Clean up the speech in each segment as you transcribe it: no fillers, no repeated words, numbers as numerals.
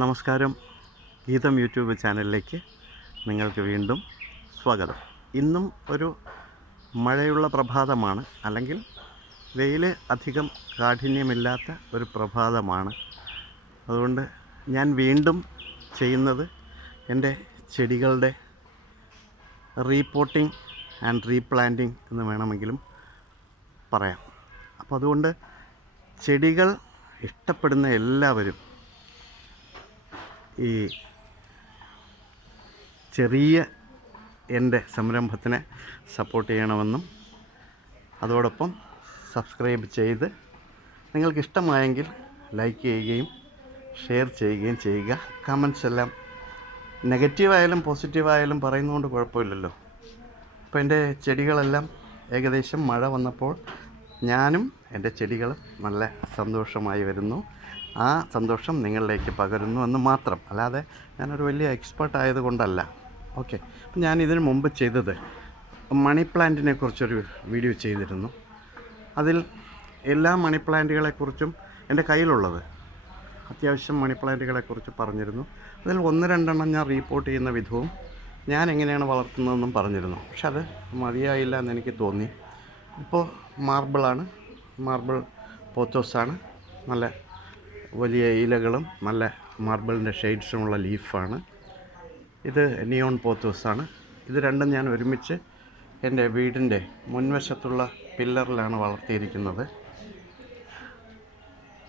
നമസ്കാരം. ഗീതം യൂട്യൂബ് ചാനലിലേക്ക് നിങ്ങൾക്ക് വീണ്ടും സ്വാഗതം. ഇന്നും ഒരു മഴയുള്ള പ്രഭാതമാണ്, അല്ലെങ്കിൽ വെയിൽ അധികം കാഠിന്യമില്ലാത്ത ഒരു പ്രഭാതമാണ്. അതുകൊണ്ട് ഞാൻ വീണ്ടും ചെയ്യുന്നത് എൻ്റെ ചെടികളുടെ റീപോട്ടിംഗ് ആൻഡ് റീപ്ലാന്റിംഗ് എന്ന് വേണമെങ്കിലും പറയാം. അപ്പോൾ അതുകൊണ്ട് ചെടികൾ ഇഷ്ടപ്പെടുന്ന എല്ലാവരും ഈ ചെറിയ എൻ്റെ സംരംഭത്തിനെ സപ്പോർട്ട് ചെയ്യണമെന്നും അതോടൊപ്പം സബ്സ്ക്രൈബ് ചെയ്ത് നിങ്ങൾക്കിഷ്ടമായെങ്കിൽ ലൈക്ക് ചെയ്യുകയും ഷെയർ ചെയ്യുകയും ചെയ്യുക. കമൻസ് എല്ലാം നെഗറ്റീവായാലും പോസിറ്റീവായാലും പറയുന്നതുകൊണ്ട് കുഴപ്പമില്ലല്ലോ. അപ്പോൾ എൻ്റെ ചെടികളെല്ലാം ഏകദേശം മഴ വന്നപ്പോൾ ഞാനും എൻ്റെ ചെടികളും നല്ല സന്തോഷമായി വരുന്നു. ആ സന്തോഷം നിങ്ങളിലേക്ക് പകരുന്നു എന്ന് മാത്രം, അല്ലാതെ ഞാനൊരു വലിയ എക്സ്പേർട്ട് ആയതുകൊണ്ടല്ല. ഓക്കെ, അപ്പം ഞാൻ ഇതിനു മുമ്പ് ചെയ്തത് മണി പ്ലാന്റിനെ കുറിച്ചൊരു വീഡിയോ ചെയ്തിരുന്നു. അതിൽ എല്ലാ മണി പ്ലാന്റുകളെക്കുറിച്ചും എൻ്റെ കയ്യിലുള്ളത് അത്യാവശ്യം മണി പ്ലാന്റുകളെക്കുറിച്ച് പറഞ്ഞിരുന്നു. അതിൽ 1-2 ഞാൻ റീപോർട്ട് ചെയ്യുന്ന വിധവും ഞാൻ എങ്ങനെയാണ് വളർത്തുന്നതെന്നും പറഞ്ഞിരുന്നു. പക്ഷെ അത് മതിയായില്ല എന്നെനിക്ക് തോന്നി. ഇപ്പോൾ മാർബിൾ പോത്തോസാണ്. നല്ല വലിയ ഇലകളും നല്ല മാർബിളിൻ്റെ ഷെയ്ഡ്സുമുള്ള ലീഫാണ്. ഇത് നിയോൺ പോത്തോസാണ്. ഇത് രണ്ടും ഞാൻ ഒരുമിച്ച് എൻ്റെ വീടിൻ്റെ മുൻവശത്തുള്ള പില്ലറിലാണ് വളർത്തിയിരിക്കുന്നത്.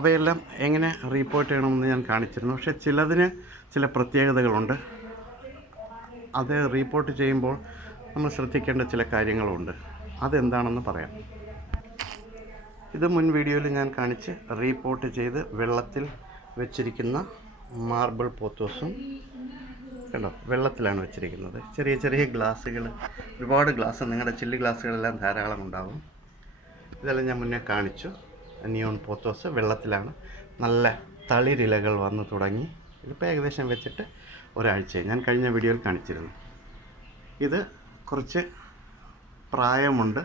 അവയെല്ലാം എങ്ങനെ റീപോർട്ട് ചെയ്യണമെന്ന് ഞാൻ കാണിച്ചിരുന്നു. പക്ഷേ ചിലതിന് ചില പ്രത്യേകതകളുണ്ട്. അത് റീപോർട്ട് ചെയ്യുമ്പോൾ നമ്മൾ ശ്രദ്ധിക്കേണ്ട ചില കാര്യങ്ങളുണ്ട്. അതെന്താണെന്ന് പറയാം. ഇത് മുൻ വീഡിയോയിൽ ഞാൻ കാണിച്ച് റീപോർട്ട് ചെയ്ത് വെള്ളത്തിൽ വെച്ചിരിക്കുന്ന മാർബിൾ പോത്തോസും കണ്ടോ, വെള്ളത്തിലാണ് വെച്ചിരിക്കുന്നത്. ചെറിയ ചെറിയ ഗ്ലാസ്സുകൾ, ഒരുപാട് ഗ്ലാസ്, നിങ്ങളുടെ ചില്ലി ഗ്ലാസ്സുകളെല്ലാം ധാരാളം ഉണ്ടാകും. ഇതെല്ലാം ഞാൻ മുന്നേ കാണിച്ചു. നിയോൺ പോത്തോസ് വെള്ളത്തിലാണ്. നല്ല തളിരിലകൾ വന്നു തുടങ്ങി. ഇതിപ്പോൾ ഏകദേശം വെച്ചിട്ട് ഒരാഴ്ചയായി. ഞാൻ കഴിഞ്ഞ വീഡിയോയിൽ കാണിച്ചിരുന്നു. ഇത് കുറച്ച് പ്രായമുണ്ട്.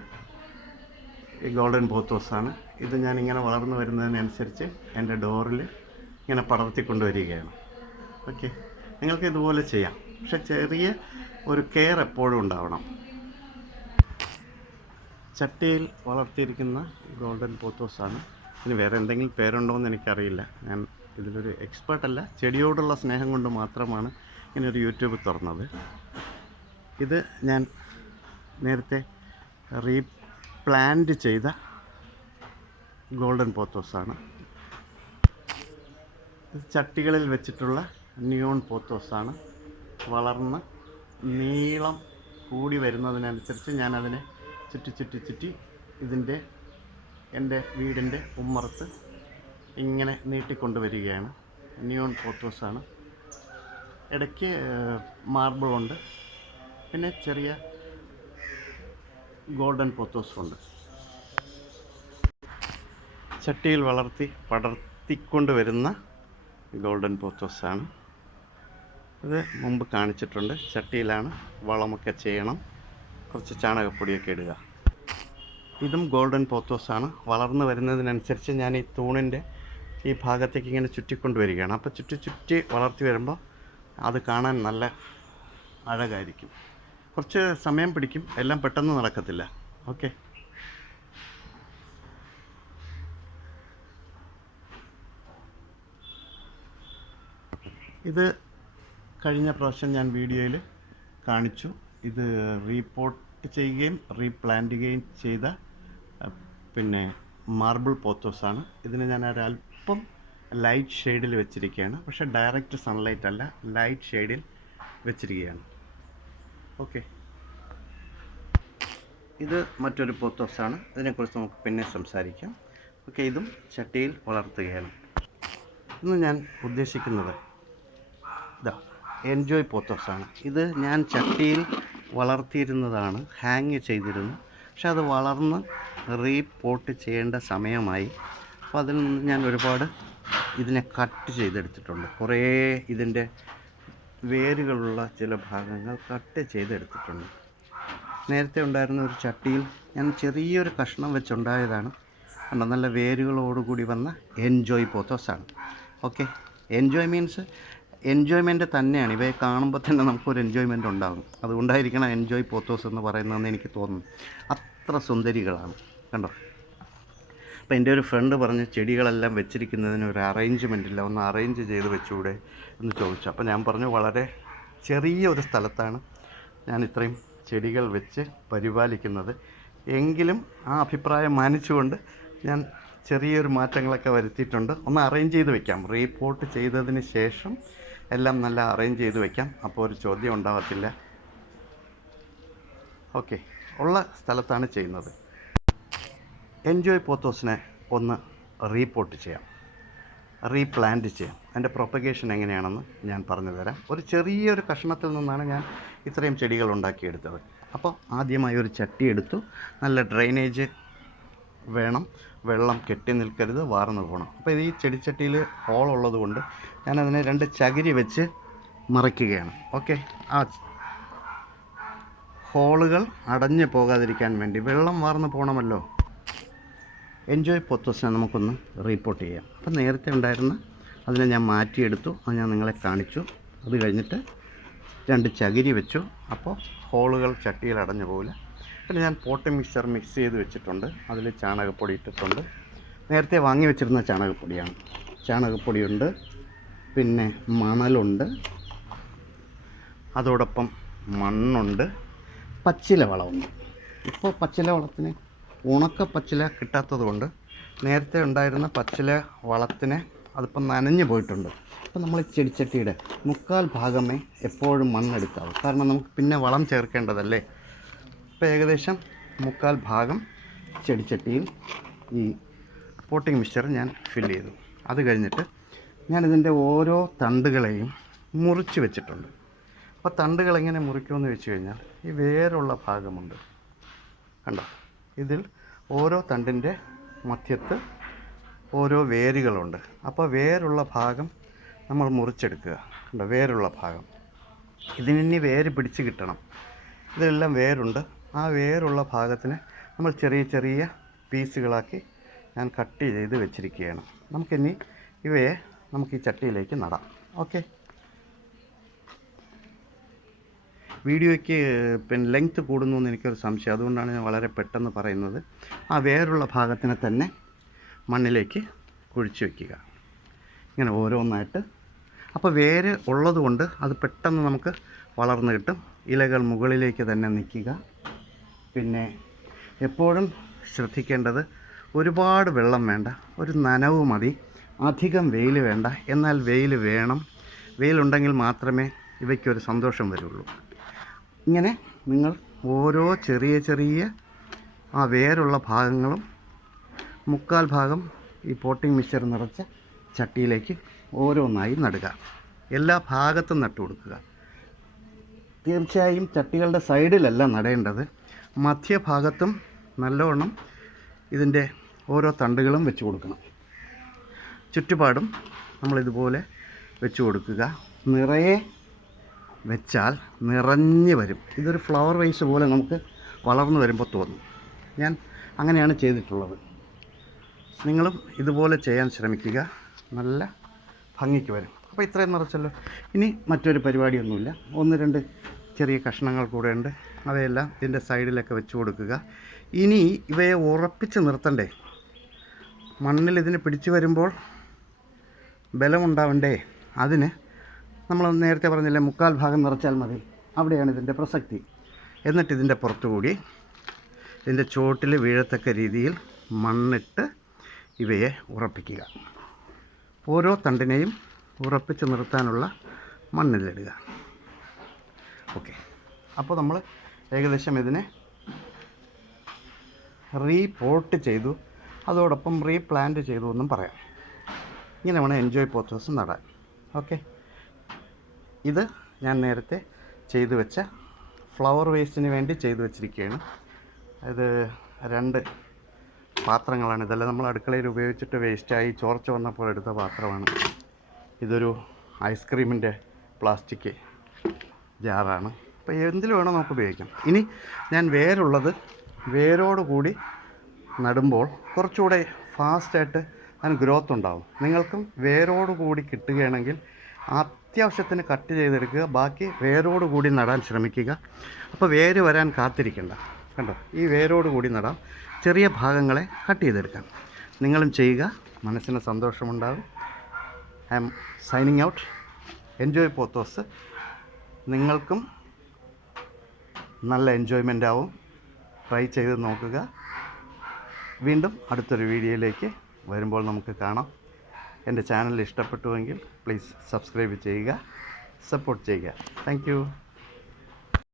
ഈ ഗോൾഡൻ പോത്തോസാണ്. ഇത് ഞാനിങ്ങനെ വളർന്നു വരുന്നതിനനുസരിച്ച് എൻ്റെ ഡോറിൽ ഇങ്ങനെ പടർത്തിക്കൊണ്ടുവരികയാണ്. ഓക്കെ, നിങ്ങൾക്ക് ഇതുപോലെ ചെയ്യാം. പക്ഷെ ചെറിയ ഒരു കെയർ എപ്പോഴും ഉണ്ടാവണം. ചട്ടിയിൽ വളർത്തിയിരിക്കുന്ന ഗോൾഡൻ പോത്തോസാണ്. ഇനി വേറെ എന്തെങ്കിലും പേരുണ്ടോ എന്ന് എനിക്കറിയില്ല. ഞാൻ ഇതിലൊരു എക്സ്പേർട്ടല്ല. ചെടിയോടുള്ള സ്നേഹം കൊണ്ട് മാത്രമാണ് ഇങ്ങനൊരു യൂട്യൂബ് തുറന്നത്. ഇത് ഞാൻ നേരത്തെ റീപ്ലാന്റ് ചെയ്ത ഗോൾഡൻ പോത്തോസാണ്. ഇത് ചട്ടികളിൽ വെച്ചിട്ടുള്ള നിയോൺ പോത്തോസാണ്. വളർന്ന് നീളം കൂടി വരുന്നതിനനുസരിച്ച് ഞാനതിനെ ചുറ്റി എൻ്റെ വീടിൻ്റെ ഉമ്മറത്ത് ഇങ്ങനെ നീട്ടിക്കൊണ്ടുവരികയാണ്. നിയോൺ പോത്തോസാണ്. ഇടയ്ക്ക് മാർബിളുണ്ട്, പിന്നെ ചെറിയ ഗോൾഡൻ പോത്തോസുണ്ട്. ചട്ടിയിൽ പടർത്തിക്കൊണ്ട് വരുന്ന ഗോൾഡൻ പോത്തോസാണ്. ഇത് മുമ്പ് കാണിച്ചിട്ടുണ്ട്. ചട്ടിയിലാണ്, വളമൊക്കെ ചെയ്യണം, കുറച്ച് ചാണകപ്പൊടിയൊക്കെ ഇടുക. ഇതും ഗോൾഡൻ പോത്തോസാണ്. വളർന്നു വരുന്നതിനനുസരിച്ച് ഞാൻ ഈ തൂണിൻ്റെ ഈ ഭാഗത്തേക്ക് ഇങ്ങനെ ചുറ്റിക്കൊണ്ടുവരികയാണ്. അപ്പോൾ ചുറ്റി വളർത്തി വരുമ്പോൾ അത് കാണാൻ നല്ല അഴകായിരിക്കും. കുറച്ച് സമയം പിടിക്കും, എല്ലാം പെട്ടെന്ന് നടക്കത്തില്ല. ഓക്കെ, ഇത് കഴിഞ്ഞ പ്രാവശ്യം ഞാൻ വീഡിയോയിൽ കാണിച്ചു. ഇത് റീപോർട്ട് ചെയ്യുകയും റീപ്ലാന്റുകയും ചെയ്ത പിന്നെ മാർബിൾ പോത്തോസാണ്. ഇതിന് ഞാൻ ഒരല്പം ലൈറ്റ് ഷെയ്ഡിൽ വെച്ചിരിക്കുകയാണ്. പക്ഷേ ഡയറക്റ്റ് സൺലൈറ്റ് അല്ല, ലൈറ്റ് ഷെയ്ഡിൽ വെച്ചിരിക്കുകയാണ്. ഓക്കെ, ഇത് മറ്റൊരു പോത്തോസാണ്. ഇതിനെക്കുറിച്ച് നമുക്ക് പിന്നെ സംസാരിക്കാം. ഓക്കെ, ഇതും ചട്ടിയിൽ വളർത്തുകയാണ്. ഇന്ന് ഞാൻ ഉദ്ദേശിക്കുന്നത് എൻജോയ് പോത്തോസാണ്. ഇത് ഞാൻ ചട്ടിയിൽ വളർത്തിയിരുന്നതാണ്, ഹാങ് ചെയ്തിരുന്നു. പക്ഷെ അത് വളർന്ന് റീപോർട്ട് ചെയ്യേണ്ട സമയമായി. അപ്പോൾ അതിൽ നിന്ന് ഞാൻ ഒരുപാട് ഇതിനെ കട്ട് ചെയ്തെടുത്തിട്ടുണ്ട്. കുറേ ഇതിൻ്റെ വേരുകളുള്ള ചില ഭാഗങ്ങൾ കട്ട് ചെയ്തെടുത്തിട്ടുണ്ട്. നേരത്തെ ഉണ്ടായിരുന്ന ഒരു ചട്ടിയിൽ ഞാൻ ചെറിയൊരു കഷ്ണം വെച്ചുണ്ടായതാണ്. കണ്ടോ, നല്ല വേരുകളോടുകൂടി വന്ന എൻജോയ് പോത്തോസാണ്. ഓക്കെ, എൻജോയ് മീൻസ് എൻജോയ്മെൻറ്റ് തന്നെയാണ്. ഇവയെ കാണുമ്പോൾ തന്നെ നമുക്കൊരു എൻജോയ്മെൻറ്റ് ഉണ്ടാകും. അതുകൊണ്ടായിരിക്കണം എൻജോയ് പോത്തോസ് എന്ന് പറയുന്നതെന്ന് എനിക്ക് തോന്നുന്നു. അത്ര സുന്ദരികളാണ്, കണ്ടോ. അപ്പോൾ എൻ്റെ ഒരു ഫ്രണ്ട് പറഞ്ഞ് ചെടികളെല്ലാം വെച്ചിരിക്കുന്നതിന് ഒരു അറേഞ്ച്മെൻ്റ് ഇല്ല, ഒന്ന് അറേഞ്ച് ചെയ്ത് വെച്ചുകൂടെ എന്ന് ചോദിച്ചു. അപ്പോൾ ഞാൻ പറഞ്ഞു, വളരെ ചെറിയ ഒരു സ്ഥലത്താണ് ഞാൻ ഇത്രയും ചെടികൾ വെച്ച് പരിപാലിക്കുന്നത്, എങ്കിലും ആ അഭിപ്രായം മാനിച്ചുകൊണ്ട് ഞാൻ ചെറിയൊരു മാറ്റങ്ങളൊക്കെ വരുത്തിയിട്ടുണ്ട്. ഒന്ന് അറേഞ്ച് ചെയ്ത് വെക്കാം, റീപോർട്ട് ചെയ്തതിന് ശേഷം എല്ലാം നല്ല അറേഞ്ച് ചെയ്ത് വെക്കാം. അപ്പോൾ ഒരു ചോദ്യം ഉണ്ടാകത്തില്ല. ഓക്കെ, ഉള്ള സ്ഥലത്താണ് ചെയ്യുന്നത്. എൻജോയ് പോത്തോസിനെ ഒന്ന് റീപോർട്ട് ചെയ്യാം, റീപ്ലാന്റ് ചെയ്യാം. അതിൻ്റെ പ്രൊപ്പഗേഷൻ എങ്ങനെയാണെന്ന് ഞാൻ പറഞ്ഞു തരാം. ഒരു ചെറിയൊരു കഷ്ണത്തിൽ നിന്നാണ് ഞാൻ ഇത്രയും ചെടികൾ ഉണ്ടാക്കിയെടുത്തത്. അപ്പോൾ ആദ്യമായി ഒരു ചട്ടി എടുത്തു. നല്ല ഡ്രെയിനേജ് വേണം, വെള്ളം കെട്ടി നിൽക്കരുത്, വാർന്നു പോകണം. അപ്പോൾ ഇത് ഈ ചെടിച്ചട്ടിയിൽ ഹോളുള്ളത് കൊണ്ട് ഞാനതിനെ 2 ചകിരി വെച്ച് മറയ്ക്കുകയാണ്. ഓക്കെ, ആ ഹോളുകൾ അടഞ്ഞു പോകാതിരിക്കാൻ വേണ്ടി, വെള്ളം വാർന്നു പോകണമല്ലോ. എൻജോയ് പോത്തോസിനെ നമുക്കൊന്ന് റീപോർട്ട് ചെയ്യാം. അപ്പം നേരത്തെ ഉണ്ടായിരുന്ന അതിനെ ഞാൻ മാറ്റിയെടുത്തു, അത് ഞാൻ നിങ്ങളെ കാണിച്ചു. അത് കഴിഞ്ഞിട്ട് 2 ചകിരി വെച്ചു. അപ്പോൾ ഹോളുകൾ ചട്ടിയിൽ അടഞ്ഞു പോകില്ല. പിന്നെ ഞാൻ പോട്ട് മിക്സ്ചർ മിക്സ് ചെയ്ത് വെച്ചിട്ടുണ്ട്. അതിൽ ചാണകപ്പൊടി ഇട്ടിട്ടുണ്ട്. നേരത്തെ വാങ്ങി വെച്ചിരുന്ന ചാണകപ്പൊടിയാണ്. ചാണകപ്പൊടിയുണ്ട്, പിന്നെ മണലുണ്ട്, അതോടൊപ്പം മണ്ണുണ്ട്, പച്ചില വളമുണ്ട്. ഇപ്പോൾ പച്ചില വളത്തിന് ഉണക്ക പച്ചില കിട്ടാത്തത് കൊണ്ട് നേരത്തെ ഉണ്ടായിരുന്ന പച്ചില വളത്തിന് അതിപ്പം നനഞ്ഞു പോയിട്ടുണ്ട്. അപ്പോൾ നമ്മൾ ചെടിച്ചട്ടിയുടെ 3/4 ഭാഗമേ എപ്പോഴും മണ്ണെടുക്കാവൂ, കാരണം നമുക്ക് പിന്നെ വളം ചേർക്കേണ്ടതല്ലേ. ഇപ്പോൾ ഏകദേശം 3/4 ഭാഗം ചെടിച്ചട്ടിയിൽ ഈ പോട്ടിംഗ് മിക്സ്ചർ ഞാൻ ഫില്ല് ചെയ്തു. അത് കഴിഞ്ഞിട്ട് ഞാനിതിൻ്റെ ഓരോ തണ്ടുകളെയും മുറിച്ച് വെച്ചിട്ടുണ്ട്. അപ്പോൾ തണ്ടുകൾ എങ്ങനെ മുറിക്കുമെന്ന് വെച്ച് കഴിഞ്ഞാൽ, ഈ വേരുള്ള ഭാഗമുണ്ട്, കണ്ടോ. ഇതിൽ ഓരോ തണ്ടിൻ്റെ മധ്യത്ത് ഓരോ വേരുകളുണ്ട്. അപ്പോൾ വേരുള്ള ഭാഗം നമ്മൾ മുറിച്ചെടുക്കുക, കണ്ടോ, വേരുള്ള ഭാഗം. ഇതിനി വേര് പിടിച്ച് കിട്ടണം. ഇതെല്ലാം വേരുണ്ട്. ആ വേരുള്ള ഭാഗത്തിന് നമ്മൾ ചെറിയ ചെറിയ പീസുകളാക്കി ഞാൻ കട്ട് ചെയ്ത് വെച്ചിരിക്കുകയാണ്. നമുക്കിനി ഇവയെ നമുക്ക് ഈ ചട്ടിയിലേക്ക് നടാം. ഓക്കെ, വീഡിയോയ്ക്ക് പിന്നെ ലെങ്ത്ത് കൂടുന്നു എന്ന് എനിക്കൊരു സംശയം, അതുകൊണ്ടാണ് ഞാൻ വളരെ പെട്ടെന്ന് പറയുന്നത്. ആ വേരുള്ള ഭാഗത്തിനെ തന്നെ മണ്ണിലേക്ക് കുഴിച്ച് വയ്ക്കുക, ഇങ്ങനെ ഓരോന്നായിട്ട്. അപ്പോൾ വേര് ഉള്ളതുകൊണ്ട് അത് പെട്ടെന്ന് നമുക്ക് വളർന്നു കിട്ടും. ഇലകൾ മുകളിലേക്ക് തന്നെ നിൽക്കുക. പിന്നെ എപ്പോഴും ശ്രദ്ധിക്കേണ്ടത്, ഒരുപാട് വെള്ളം വേണ്ട, ഒരു നനവ് മതി, അധികം വെയിൽ വേണ്ട. എന്നാൽ വെയിൽ വേണം. വെയിലുണ്ടെങ്കിൽ മാത്രമേ ഇവയ്ക്കൊരു സന്തോഷം വരുള്ളൂ. ഇങ്ങനെ നിങ്ങൾ ഓരോ ചെറിയ ചെറിയ ആ വേരുള്ള ഭാഗങ്ങളും 3/4 ഭാഗം ഈ പോട്ടിംഗ് മിക്സ്ചർ നിറച്ച ചട്ടിയിലേക്ക് ഓരോന്നായി നടുക. എല്ലാ ഭാഗത്തും നട്ടു കൊടുക്കുക. തീർച്ചയായും ചട്ടികളുടെ സൈഡിലല്ല നടേണ്ടത്, മധ്യഭാഗത്തും നല്ലവണ്ണം ഇതിൻ്റെ ഓരോ തണ്ടുകളും വെച്ച് കൊടുക്കണം. ചുറ്റുപാടും നമ്മളിതുപോലെ വെച്ച് കൊടുക്കുക. നിറയെ വെച്ചാൽ നിറഞ്ഞ് വരും. ഇതൊരു ഫ്ലവർ വൈസ് പോലെ നമുക്ക് വളർന്നു വരുമ്പോൾ തോന്നും. ഞാൻ അങ്ങനെയാണ് ചെയ്തിട്ടുള്ളത്. നിങ്ങളും ഇതുപോലെ ചെയ്യാൻ ശ്രമിക്കുക, നല്ല ഭംഗിക്ക് വരും. അപ്പോൾ ഇത്രയും നിറച്ചല്ലോ. ഇനി മറ്റൊരു പരിപാടിയൊന്നുമില്ല. 1-2 ചെറിയ കഷ്ണങ്ങൾ കൂടെ ഉണ്ട്, അവയെല്ലാം ഇതിൻ്റെ സൈഡിലൊക്കെ വെച്ച് കൊടുക്കുക. ഇനി ഇവയെ ഉറപ്പിച്ച് നിർത്തണ്ടേ, മണ്ണിൽ ഇതിന് പിടിച്ചു വരുമ്പോൾ ബലമുണ്ടാവണ്ടേ. അതിന് നമ്മൾ നേരത്തെ പറഞ്ഞില്ലേ, 3/4 ഭാഗം നിറച്ചാൽ മതി. അവിടെയാണ് ഇതിൻ്റെ പ്രസക്തി. എന്നിട്ട് ഇതിൻ്റെ പുറത്തുകൂടി ഇതിൻ്റെ ചോട്ടിൽ വീഴത്തക്ക രീതിയിൽ മണ്ണിട്ട് ഇവയെ ഉറപ്പിക്കുക. ഓരോ തണ്ടിനെയും ഉറപ്പിച്ച് നിർത്താനുള്ള മണ്ണിലിടുക. ഓക്കെ, അപ്പോൾ നമ്മൾ ഏകദേശം ഇതിനെ റീപോർട്ട് ചെയ്തു, അതോടൊപ്പം റീപ്ലാന്റ് ചെയ്തു എന്നും പറയാം. ഇങ്ങനെ വേണം എൻജോയ് പോത്തോസ് നടാൻ. ഓക്കെ, ഇത് ഞാൻ നേരത്തെ ചെയ്തു വെച്ച ഫ്ലവർ വേസ്റ്റിന് വേണ്ടി ചെയ്തു വെച്ചിരിക്കുകയാണ്. ഇത് 2 പാത്രങ്ങളാണ്. ഇതെല്ലാം നമ്മൾ അടുക്കളയിൽ ഉപയോഗിച്ചിട്ട് വേസ്റ്റായി ചോർച്ച വന്നപ്പോൾ എടുത്ത പാത്രമാണ്. ഇതൊരു ഐസ്ക്രീമിൻ്റെ പ്ലാസ്റ്റിക് ജാറാണ്. അപ്പോൾ എന്തിൽ വേണോ നമുക്ക് ഉപയോഗിക്കാം. ഇനി ഞാൻ വേരുള്ളത് വേരോട് കൂടി നടുമ്പോൾ കുറച്ചുകൂടെ ഫാസ്റ്റായിട്ട് അതിന് ഗ്രോത്ത് ഉണ്ടാവും. നിങ്ങൾക്കും വേരോട് കൂടി കിട്ടുകയാണെങ്കിൽ അത്യാവശ്യത്തിന് കട്ട് ചെയ്തെടുക്കുക, ബാക്കി വേരോട് കൂടി നടാൻ ശ്രമിക്കുക. അപ്പോൾ വേര് വരാൻ കാത്തിരിക്കേണ്ട. കണ്ടോ, ഈ വേരോട് കൂടി നടാം. ചെറിയ ഭാഗങ്ങളെ കട്ട് ചെയ്തെടുക്കാം. നിങ്ങളും ചെയ്യുക, മനസ്സിന് സന്തോഷമുണ്ടാകും. I am signing out. Enjoy pothos. നിങ്ങൾക്കും നല്ല എൻജോയ്മെൻ്റ് ആവും. ട്രൈ ചെയ്ത് നോക്കുക. വീണ്ടും അടുത്തൊരു വീഡിയോയിലേക്ക് വരുമ്പോൾ നമുക്ക് കാണാം. എൻ്റെ ചാനൽ ഇഷ്ടപ്പെട്ടുവെങ്കിൽ പ്ലീസ് സബ്സ്ക്രൈബ് ചെയ്യുക, സപ്പോർട്ട് ചെയ്യുക. Thank you.